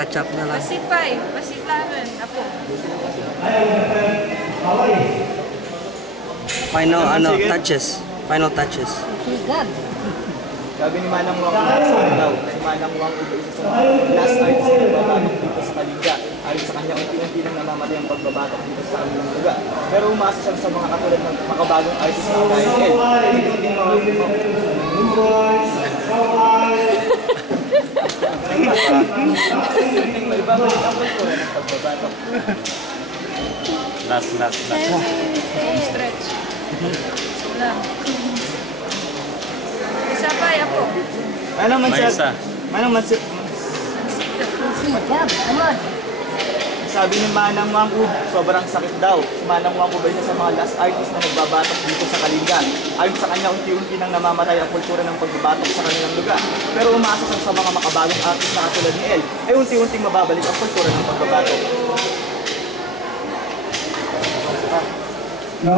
Catch up na lang. Masipay, masitangan. Apo. Final touches. Final touches. Sabi ni Manang Wang daw, si Manang Wang isa sa last artist na nagbabatok dito sa Kalinga. Ayon sa kanya, unti-unti nang namamatay ang pagbabatok dito sa kanilang lugar. Pero umasa siya sa mga katulad ng makabagong artist na Daniel. Maibabalik ang kultura ng pagbabatok. Last. Stretch. Lang. Isa pa, Apo. Manang Mansip. Sabi ni Manang Wang sobrang sakit daw. Si Manang Wang ba isa sa mga last artist na nagbabatok dito sa Kalinga. Ayon sa kanya, unti-unti nang namamatay ang kultura ng pagbabatok sa kanilang lugar. Pero umaasa siya sa mga makabagong artist na katulad ni El, ay unti-unting mababalik ang kultura ng pagbabatok. No,